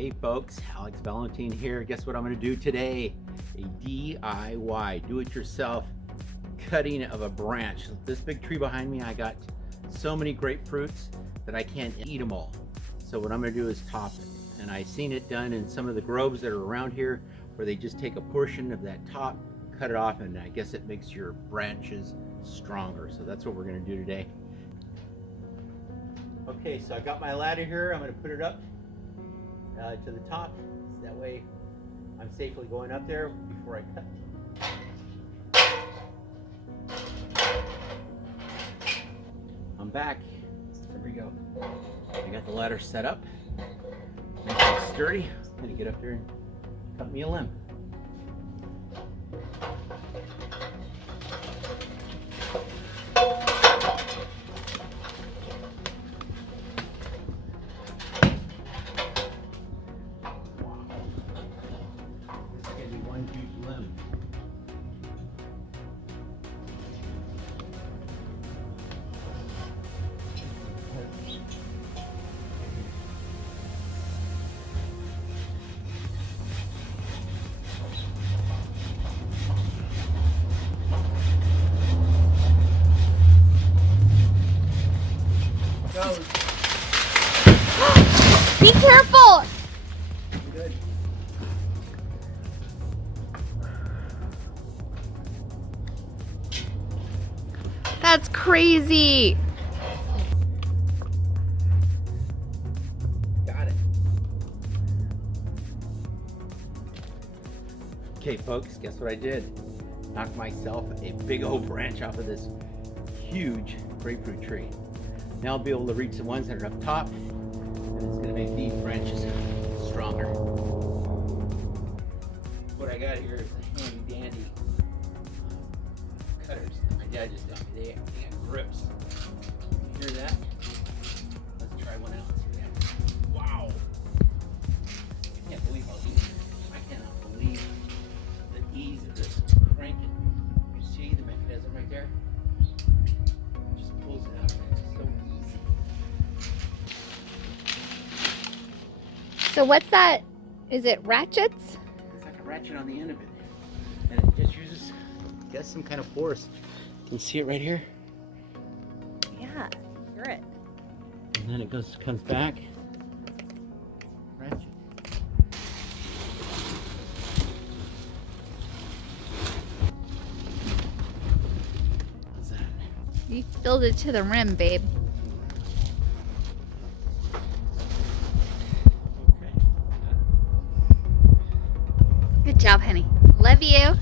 Hey folks, Alex Valentine here. Guess what I'm going to do today? A DIY, do-it-yourself cutting of a branch. This big tree behind me, I got so many grapefruits that I can't eat them all. So what I'm going to do is top it. And I've seen it done in some of the groves that are around here where they just take a portion of that top, cut it off, and I guess it makes your branches stronger. So that's what we're going to do today. Okay, so I got my ladder here. I'm going to put it up to the top, so that way I'm safely going up there before I cut. I'm back. There we go. I got the ladder set up. Nice and sturdy. I'm going to get up there and cut me a limb. One huge limb. Goes. Be careful! Good. That's crazy. Got it. Okay, folks, guess what I did? Knocked myself a big old branch off of this huge grapefruit tree. Now I'll be able to reach the ones that are up top, and it's going to make these branches stronger. What I got here is a handy dandy cutters. My dad just got me. They got grips. You hear that? Let's try one out. See that? Wow! I can't believe how easy. I cannot believe the ease of this cranking. You see the mechanism right there? Just pulls it out. It's so easy. So what's that? Is it ratchets? It's like a ratchet on the end of it, and it just uses, I guess, some kind of force. You can see it right here, Yeah, hear it. and then it comes back. Ratchet. What's that? You filled it to the rim, babe. Okay. Good job, honey. Love you.